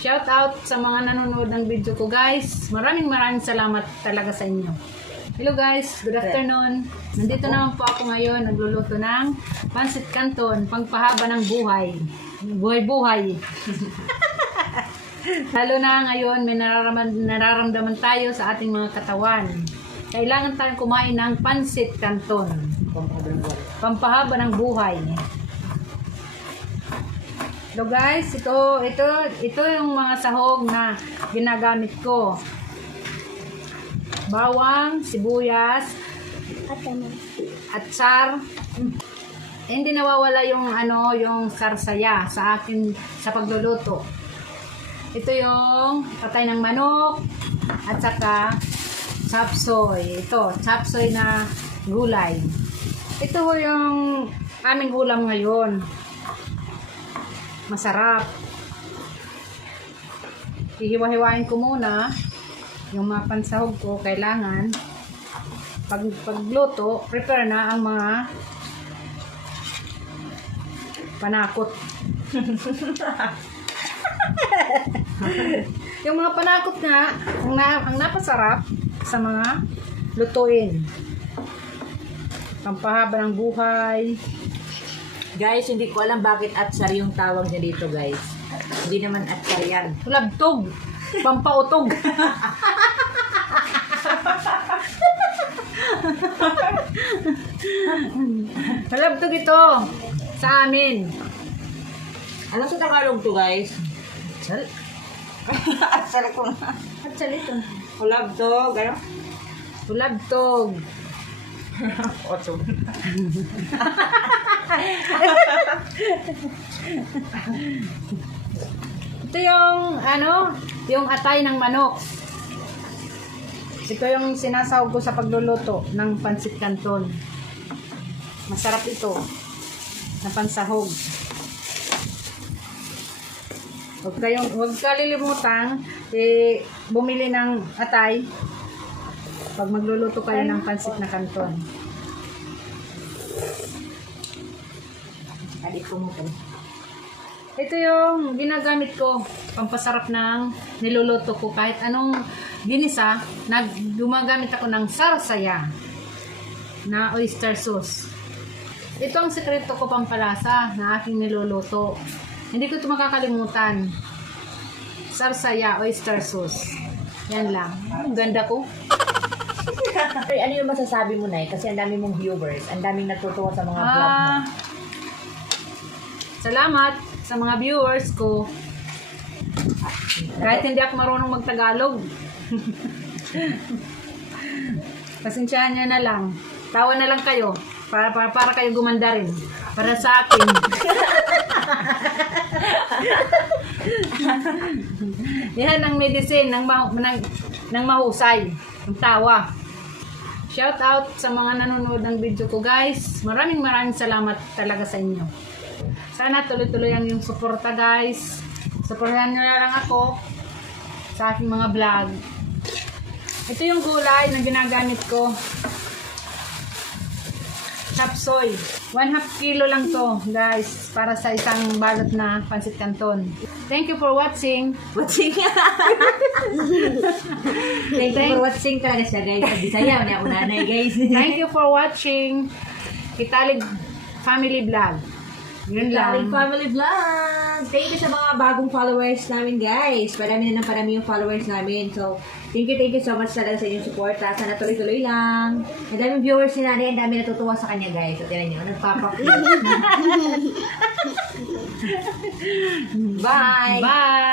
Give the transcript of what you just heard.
Shout out sa mga nanonood ng video ko, guys. Maraming salamat talaga sa inyo. Hello guys, good afternoon. Nandito naman po ako ngayon, nagluluto ng Pancit Canton, pangpahaba ng buhay. Buhay-buhay. Lalo na ngayon, may nararamdaman tayo sa ating mga katawan. Kailangan tayong kumain ng Pancit Canton, pampahaba ng buhay. So guys, ito yung mga sahog na ginagamit ko. Bawang, sibuyas, atsar. Hindi nawawala yung sarsaya sa akin sa pagluluto. Ito yung patay ng manok at saka chapsoy. Ito, chapsoy na gulay. Ito yung aming ulam ngayon. Masarap. Hihiwa-hiwain ko muna yung mga pansahog ko. Kailangan pagluto, prepare na ang mga panakot. Yung mga panakot nga ang napasarap sa mga lutuin. Pampahaba ng buhay. Guys, hindi ko alam bakit atsar yung tawag niya dito, guys. Hindi naman atsar yan. Labtog. Pampautog. Labtog ito sa amin. Ano sa Tagalog to, guys? Atsal. Atsar ko na. Atsal ito. Ulab to, gano'n? Labtog. Otso. Ito yung atay ng manok. Ito yung sinasahog ko sa pagluluto ng Pancit Canton. Masarap ito na pansahog. Huwag kalilimutan bumili ng atay pag magluluto kayo ng Pancit na Canton. Adik ko mo to. Ito yung ginagamit ko, pampasarap ng niluluto ko. Kahit anong ginisa, gumagamit ako ng sarsaya na oyster sauce. Ito ang sekreto ko pampalasa na aking niluluto. Hindi ko ito makakalimutan. Sarsaya, oyster sauce. Yan lang. Ang ganda ko. Ay, ano yung masasabi mo, Nay? Kasi ang dami mong viewers, ang daming natutuwa sa mga vlog mo. Salamat sa mga viewers ko. Kahit hindi ako marunong magtagalog. Pasensyahan nyo na lang. Tawa na lang kayo. Para kayo gumanda rin. Para sa akin. Yan ang medicine ng mahusay. Ang tawa. Shout out sa mga nanonood ng video ko, guys. Maraming salamat talaga sa inyo. Sana tuloy-tuloy ang yung suporta, guys. Supportahan nyo na lang ako sa aking mga vlog. Ito yung gulay na ginagamit ko. Chapsoy. 1/2 kilo lang to, guys, para sa isang balot na Pancit Canton. Thank you for watching. Watching. Thank you for watching talaga siya, guys. Sa Bisaya, niya ako nanay, guys. Thank you for watching Kitalig Family Vlog. Yun lang. Family Vlog! Thank you sa mga bagong followers namin, guys. Parami na ng parami yung followers namin. So, thank you so much talaga sa inyong support. Sana tuloy-tuloy lang. Ang daming viewers ni Nanay, ang dami natutuwa sa kanya, guys. So, tinan nyo, nagpapakita. Bye! Bye!